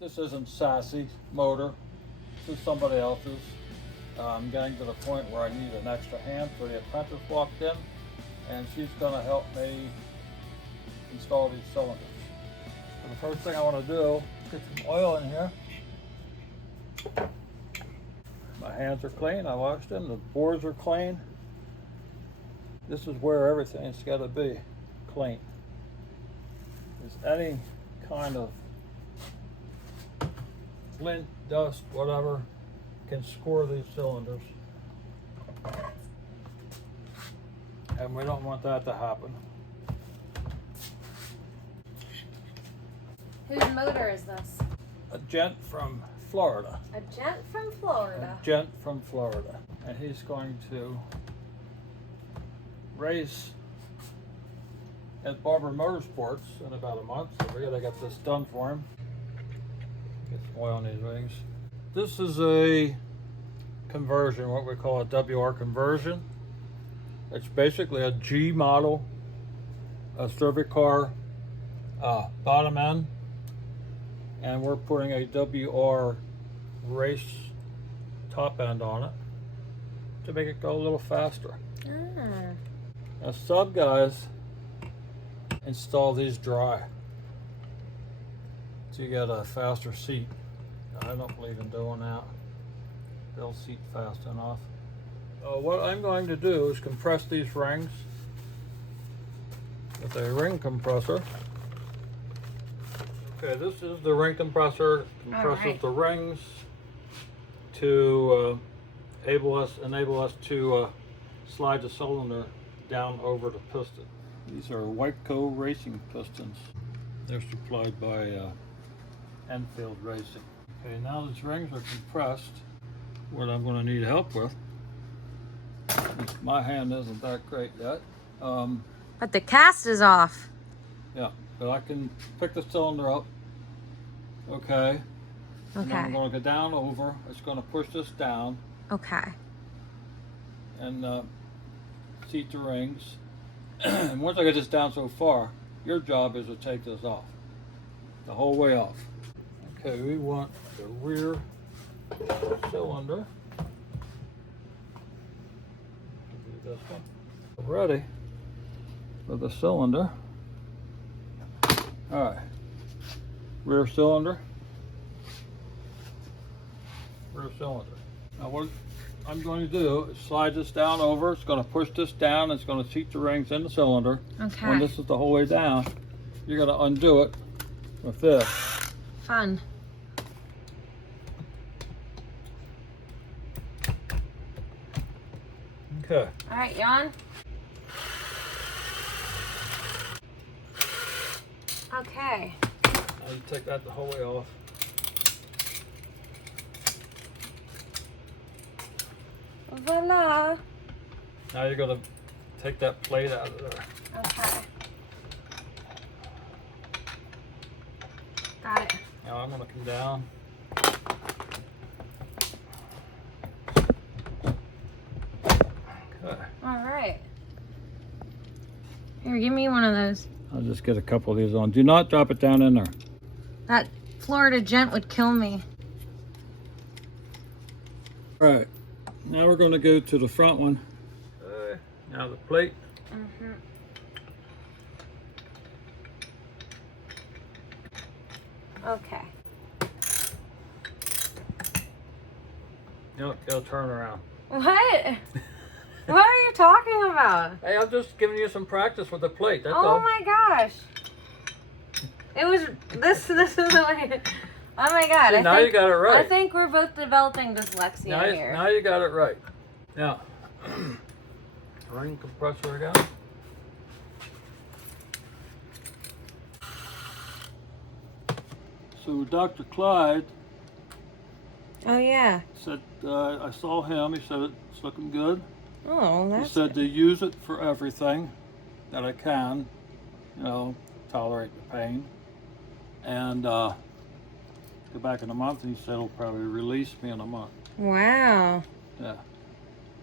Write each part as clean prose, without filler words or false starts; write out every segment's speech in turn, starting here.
This isn't Sassy motor. This is somebody else's. I'm getting to the point where I need an extra hand for the apprentice walked in, and she's going to help me install these cylinders. So the first thing I want to do is get some oil in here. My hands are clean, I washed them, the boards are clean. This is where everything's got to be clean. Is any kind of lint, dust, whatever, can score these cylinders. And we don't want that to happen. Whose motor is this? A gent from Florida. A gent from Florida. A gent from Florida. And he's going to race at Barber Motorsports in about a month, so we gotta get this done for him. Get some oil on these rings. This is a conversion, what we call a WR conversion. It's basically a G model, a Cervicar bottom end, and we're putting a WR race top end on it to make it go a little faster. Now sub guys install these dry so you get a faster seat. I don't believe in doing that. They'll seat fast enough. What I'm going to do is compress these rings with a ring compressor. Okay, this is the ring compressor. Compresses the rings to enable us to slide the cylinder down over the piston. These are Whiteco racing pistons. They're supplied by Enfield Racing. Okay, now these rings are compressed. What I'm going to need help with, my hand isn't that great yet. But the cast is off. Yeah, but I can pick the cylinder up. Okay. And then I'm going to go down over. It's going to push this down. Okay. And seat the rings. And once I get this down so far, your job is to take this off. The whole way off. Okay, we want the rear cylinder. Do this one. Ready for the cylinder. Alright. Rear cylinder. Rear cylinder. Now what I'm going to do is slide this down over. It's going to push this down. It's going to seat the rings in the cylinder. Okay. When this is the whole way down, you're going to undo it with this. Fun. Okay. All right, Jan. Okay. Now you take that the whole way off. Voila. Now you're going to take that plate out of there. Okay. Got it. Now I'm going to come down. Okay. All right. Here, give me one of those. I'll just get a couple of these on. Do not drop it down in there. That Florida gent would kill me. All right. Now we're going to go to the front one. Now the plate. Okay. You'll turn around. What? What are you talking about? Hey, I'm just giving you some practice with the plate. That's Oh all. my gosh. It was this is like, oh my god. See, now you got it right. I think we're both developing dyslexia here. Now you got it right. Now, ring compressor again. So Dr. Clyde Oh yeah. said, I saw him, he said it's looking good. Oh, that's He said good. to use it for everything that I can, you know, tolerate the pain. And go back in a month, and he said it'll probably release me in a month. Wow. Yeah.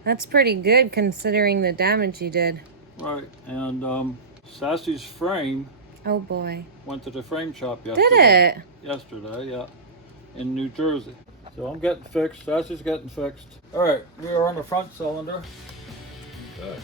That's pretty good considering the damage you did. Right, and Sassy's frame Oh boy. went to the frame shop yesterday. Did it? Yesterday, yeah. in New Jersey. So I'm getting fixed, Sassy's getting fixed. All right, we are on the front cylinder. Okay.